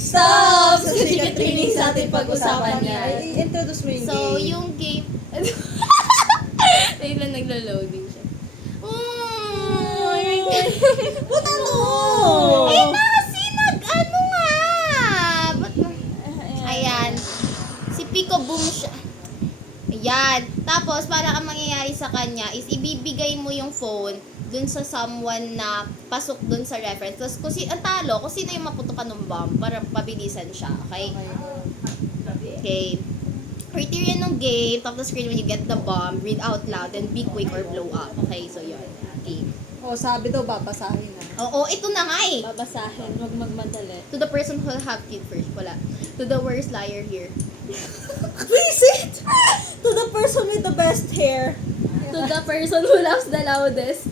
Stop! Sa secret training sa atin pag-usapan yan. I-introduce mo yung So, game. yung game... Wait lang, naglo-loading siya. Puta mo! Eh, kasi nag-ano nga! Ba't na? Ayan. Si Pico Boom siya. Ayan. Tapos, para ang mangyayari sa kanya is ibibigay mo yung phone dun sa someone na pasok dun sa reference. Tapos, ang talo, kung sino yung maputukan ng bomb para pabilisan siya. Okay? Okay. Criteria ng game, top of the screen when you get the bomb, read out loud, then be quick or blow up. Okay, so yun. Game. Oh, sabi daw, babasahin na. Oo, ito na nga eh. Babasahin, wag magmadali. To the person who will have kid first. Wala. To the worst liar here. Visit! To the person with the best hair. To the person who laughs the loudest.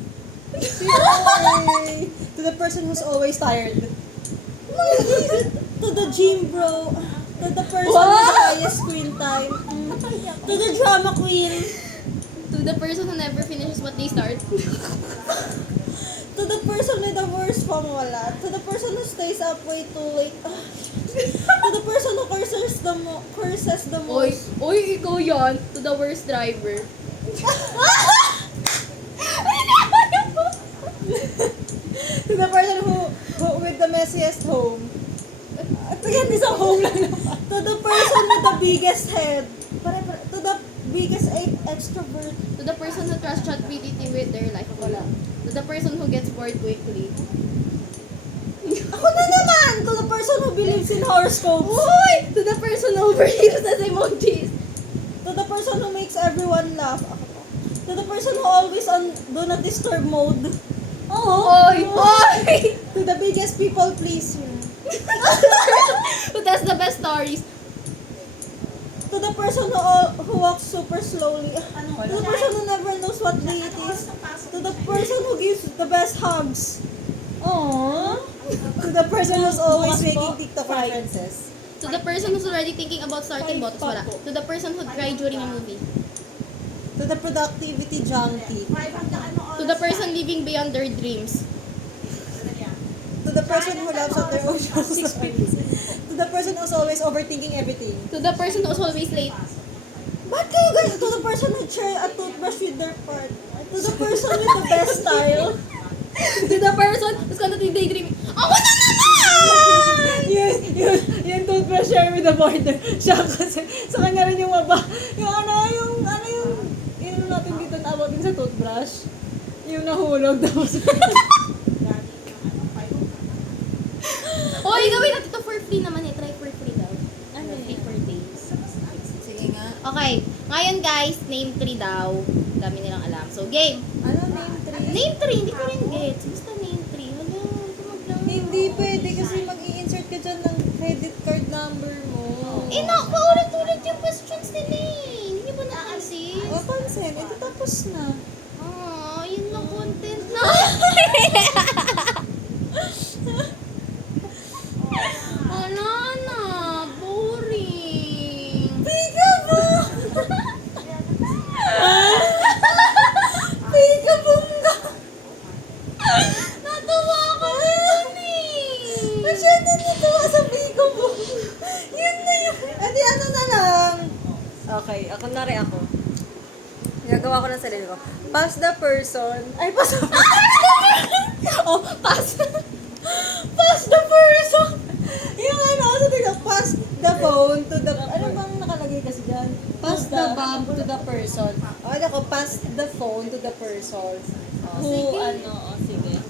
Yay! To the person who's always tired. To the gym bro. To the person with the highest screen time. To the drama queen. To the person who never finishes what they start. To the person with the worst formula. To the person who stays up way too late. To the person who curses the Oy, most. ikaw yan. To the worst driver. To the person who with the messiest home. At again, isang home lang naman. To the person with the biggest head. To the biggest extrovert. To the person who trusts ChatGPT with their life. Wala. To the person who gets bored quickly. Ako na naman! To the person who believes in horoscopes. Uy! To the person who overuses emojis. To the person who makes everyone laugh. Ako to. To the person who always on do not disturb mode. Oy! Oy! To the biggest people pleaser. Who tells the best stories. To the person who walks super slowly. To the person who never knows what day it is. To the person who gives the best hugs. Aww. To the person who's always making TikTok references. To the person who's already thinking about starting botox. Wala. To the person who cried during a movie. To the productivity junkie. To the person living beyond their dreams. To the person who laughs at their own jokes. To the person who's always overthinking everything. To the person who's always late. Ba't kayo guys? To the person who share a toothbrush with their part. To the person with the best style. To the person who's constantly daydreaming. Ako na naman! Yung toothbrush share with the border. Siya kasi, sa kanya rin yung yung natin dito na about din sa toothbrush. Yung nahulog tapos. Oy, gawin natin to for free naman eh. Try for free daw. Ano Free yun? for days. Sige nga. Okay. Ngayon guys, name 3 daw. Dami nilang alam. So, game. Ano name 3? Name 3. Hindi ko rin gets. Basta name 3. Wala. Tumag lang. Hindi pwede kasi mag-i-insert ka dyan ng credit card number mo. Eh, paulit-ulit yung questions nila eh. Hindi niyo ba napansin? O, pansin. Ito tapos na. Ah, yun lang content na. Wala na. Boring. Peekaboo! Peekaboo nga! Natuwa ako dun eh. Masyado natuwa sa peekaboo. Yun na yun. Adi, ano na lang. Okay, ako na rin ako. Ginagawa ko ng sarili ko. Pass the person. Ay, pass the Oh, pass. Pass the person! Yung ano, sa TikTok, pass the phone to the... Ano bang nakalagay kasi dyan? Pass the bomb to the person. O, ano ko, pass the phone to the person. Who, ano, sige.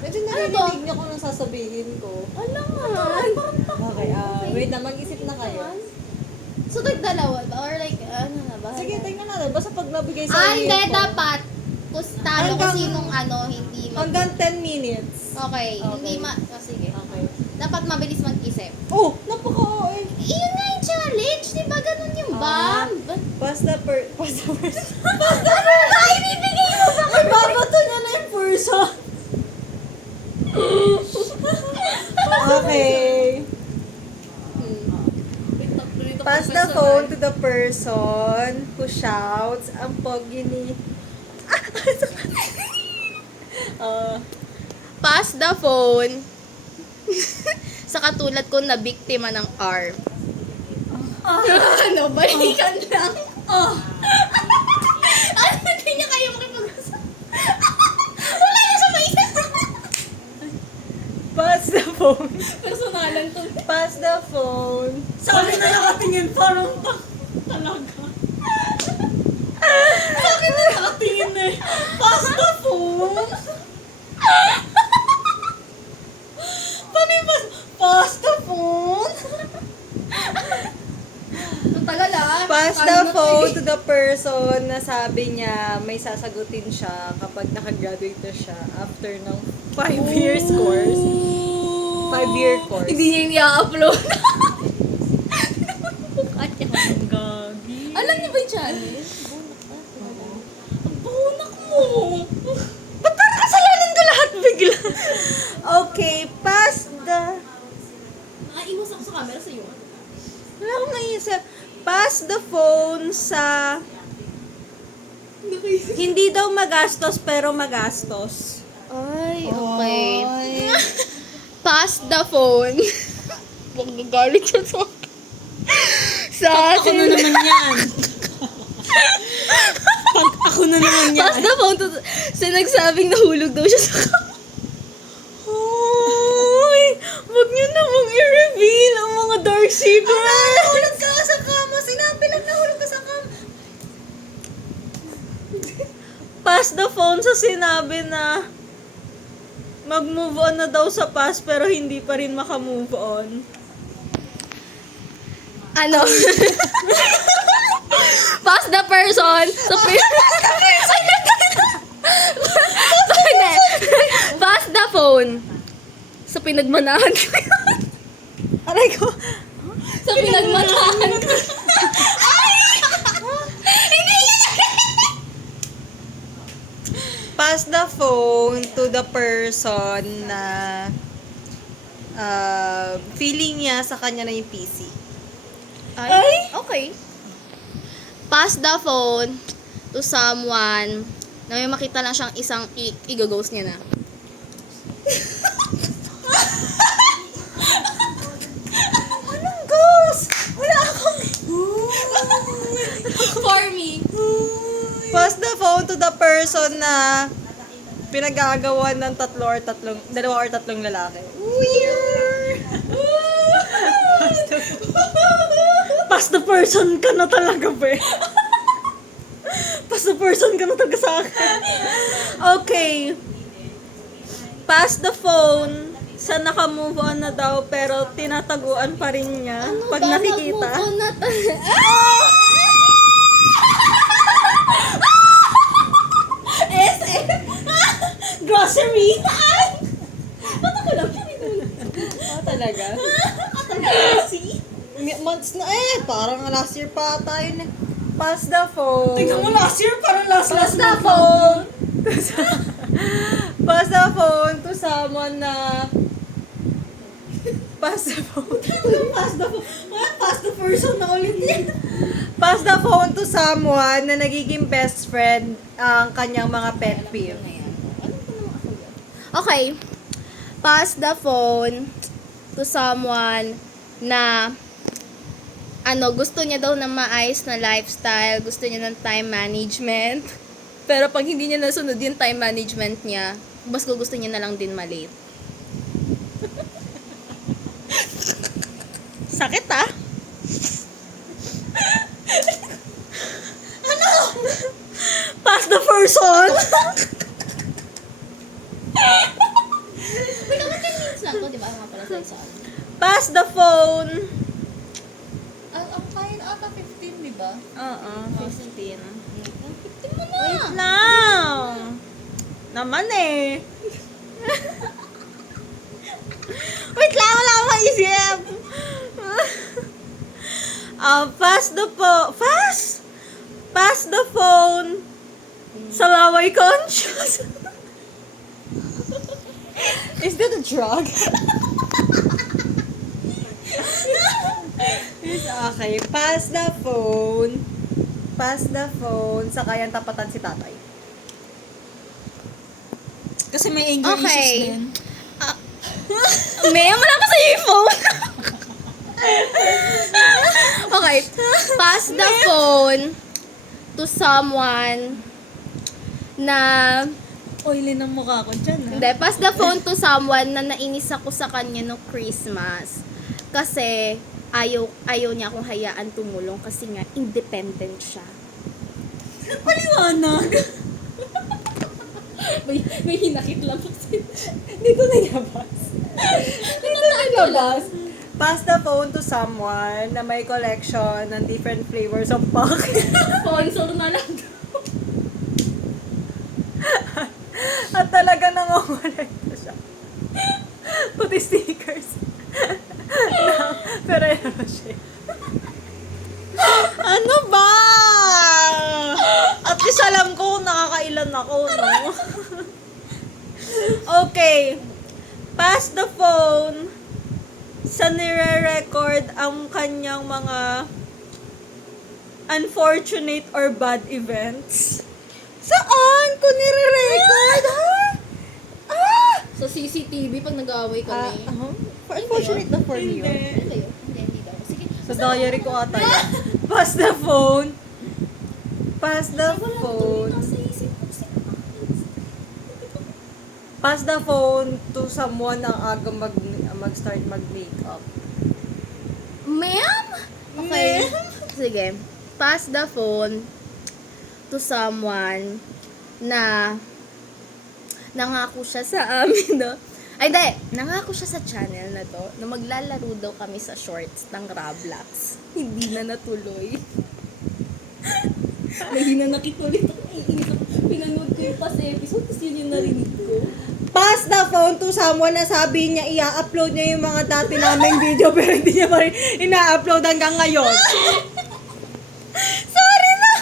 Medyo narinig niyo kung anong sasabihin ko. Wala nga. Okay, wait na, mag-isip na kayo. So, dalawa ba? Or like, ano na ba? Sige, tingnan natin. Basta pag nabigay sa Hindi, iyo ko. dapat. Talo Hanggang- kasi nung hindi Hanggang 10 minutes. Okay, Okay. hindi sige. Okay. Dapat mabilis mag-isip. Oh, napaka-OM. Yun nga yung challenge, di ba? Ganun yung bomb. Pass the person. Ay, bibigay mo ba? Ay, babato niya na yung person. Okay. Pass the phone to the person who shouts ang pogi ni... Pass the phone sa katulad ko na biktima ng R. Ano, balikan lang. Ano, hindi niya kayo makipag-usap? Wala na siya maisip. Pass the phone. Personalan to. Pass the phone. Sabi na nakatingin, parang talaga. Sabi na nakatingin eh. Pass the phone. Paano yung pass the phone? Ang tagal Pass the phone to the person na sabi niya may sasagutin siya kapag nakagraduate na siya after ng 5 years course. 5-year course. Hindi niya yung i-upload. Ang gagi. Alam niyo ba yung channel? Bunak mo. Ba't parang kasalanan ko lahat bigla? Okay, pass the... Nakaiwas ako sa camera sa iyo. Wala akong naisip. Pass the phone sa... Hindi daw magastos pero magastos. Ay, okay. Pass the phone. Magagalit siya sa akin. Sa Ako na naman yan. Pag ako na naman yan. Pass the phone to... Sa nagsabing nahulog daw siya sa kama. Hoy! Wag niyo namang i-reveal ang mga dark secrets! Nahulog ka sa kama. Sinabi lang nahulog ka sa kama. Pass the phone sa sinabi na mag-move on na daw sa past pero hindi pa rin maka-move on. Ano? Pass the person. Pass the phone. Sa pinagmanahan ko. Aray ko! Sa pinagmanahan ko. Pass the phone to the person na feeling niya sa kanya na yung PC. Ay, okay. Pass the phone to someone na may makita lang siyang isang i-ghost niya na. Anong ghost? Wala akong... For me. Pass the phone to the person na pinag-aagawan ng dalawa or tatlong lalaki. Weird! Pass the person ka na talaga, be. Pass the person ka na talaga sa akin. Okay. Pass the phone sa naka-move on na daw pero tinataguan pa rin niya pag nakikita. Grocery. Talaga? Months na parang last year pa tayo na. Pass the phone. Tingnan mo last year, parang last Pass the phone. Pass the phone to someone na... Pass the phone. Pass the phone. Pass the person na ulit yan. Pass the phone to someone na nagiging best friend ang kanyang mga pet peeve. Okay. Pass the phone to someone na gusto niya daw ng maayos na lifestyle, gusto niya ng time management. Pero pag hindi niya nasunod yung time management niya, mas gusto niya na lang din malate. Sakit ah. Ano? Pass the person. Wait, naman 10 minutes lang to, di ba? Mga pala sa isa. Pass the phone. Ang kain ata 15, di ba? Oo, 15. Tingnan mo na! Wait lang. Naman eh. Wait lang, wala akong maisip. Pass the phone sa laway conscious. Is that a drug? Okay, pass the phone. Pass the phone sa kayang tapatan si tatay. Kasi may anger Okay. issues din. May, wala pa sa'yo yung phone. Okay. Pass the phone to someone na... Oily ng mukha ko dyan, ha? Hindi, pass the phone to someone na nainis ako sa kanya no Christmas. Kasi ayaw niya akong hayaan tumulong kasi nga independent siya. Paliwanag! May hinakit lang kasi. Dito nilabas. Dito nilabas. Pass the phone to someone na may collection ng different flavors of pack. Sponsor na lang. At talaga nangongolekta siya. Puti stickers. Ferrero Rocher. Ano ba? At least alam ko kung nakakailan ako, no? Okay. Pass the phone sa nire-record ang kanyang mga unfortunate or bad events. Saan ko nire-record, ha? Ah! Sa CCTV pag nag-aaway kami. Unfortunate na for me yun. Hindi daw. Sige. Sa diary ko ata yan. Pass the phone. Pass the phone. Pass the phone to someone na aga mag-start mag-makeup. Ma'am? Okay. Sige. Pass the phone to someone na nangako siya sa amin, no? Ay, hindi. Nangako siya sa channel na to na maglalaro daw kami sa shorts ng Roblox. Hindi na natuloy. May hinanakit ulit ako. Pinanood ko yung past episode, tapos yun yung narinig ko. Pass the phone to someone na sabi niya i-upload niya yung mga dati naming video pero hindi niya pa rin ina-upload hanggang ngayon. Sorry na!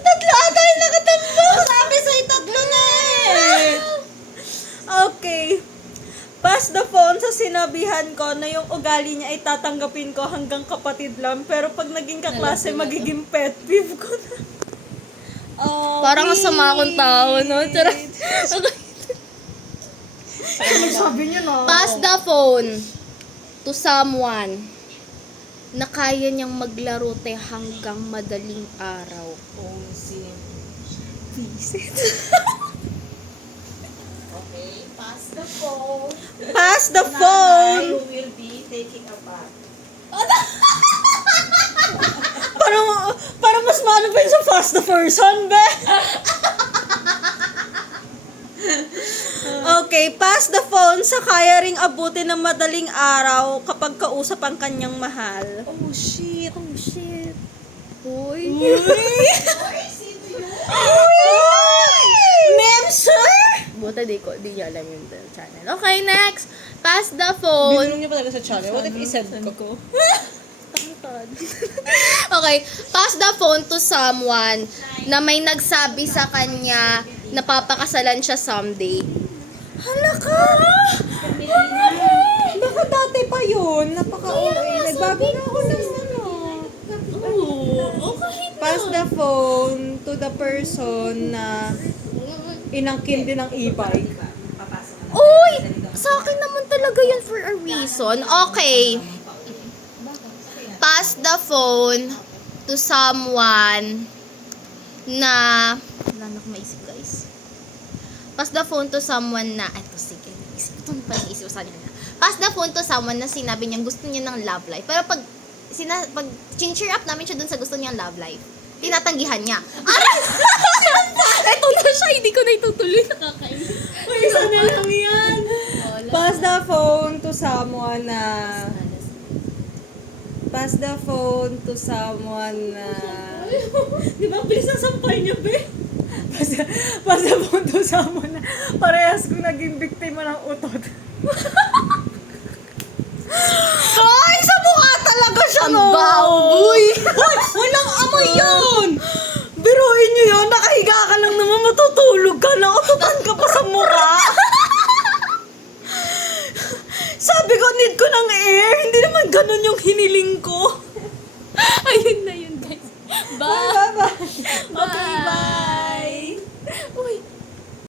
Tatlo ata yung nakatatlo! Sabi sa'yo tatlo na eh! Okay. Pass the phone sa sinabihan ko na yung ugali niya ay tatanggapin ko hanggang kapatid lang pero pag naging kaklase magiging pet peeve ko na. Parang kasama akong tao, no? Charot. Ano sabi niyo no? Pass the phone to someone na kaya niyang maglaro te hanggang madaling araw. Oh, si... Okay, pass the phone. Pass the phone! will be taking a bath. Para mas maano pa yun sa fast the person, be? Okay, pass the phone sa kaya ring abutin ng madaling araw kapag kausap ang kanyang mahal. Oh, shit. Oh, shit. Uy. Ma'am, sir! Buta di niya alam yung channel. Okay, next. Pass the phone. Binulong niya pa talaga sa channel. What if isend ko? Okay, pass the phone to someone na may nagsabi sa kanya na papakasalan siya someday. Hala ka! Baka dati pa yun. Napaka-OA. Nagbago na ako ng ano. Okay. Pass the phone to the person na inangkin din ng e-bike. Uy! Sa akin naman talaga yan for a reason. Okay. Pass the phone to someone na... Wala na akong maisip, guys. Pass the phone to someone na... Eto, sige. Ito na pa naisip sa kanila. Pass the phone to someone na sinabi niya gusto niya ng love life. Pero pag cheer up namin siya dun sa gusto niyang love life, tinatanggihan niya. Aray! Eto na siya, hindi ko na itutuloy. Nakakainis. Uy, isa na lang yan. Pass the phone to someone na... Pass the phone to someone na... Di ba, bilis ang sampay niya, be? Pass the phone to someone na parehas kong naging biktima ng utot. Ay, sa mukha talaga siya, Ang no? baboy! Ay, walang amoy yun! Biruin niyo yun, nakahiga ka lang naman, matutulog ka na, ututan ka pa sa mukha. Sabi ko, need ko ng air, hindi naman ganun yung hiniling ko. Ayun na yun, guys. Bye! Bye-bye. Okay, bye.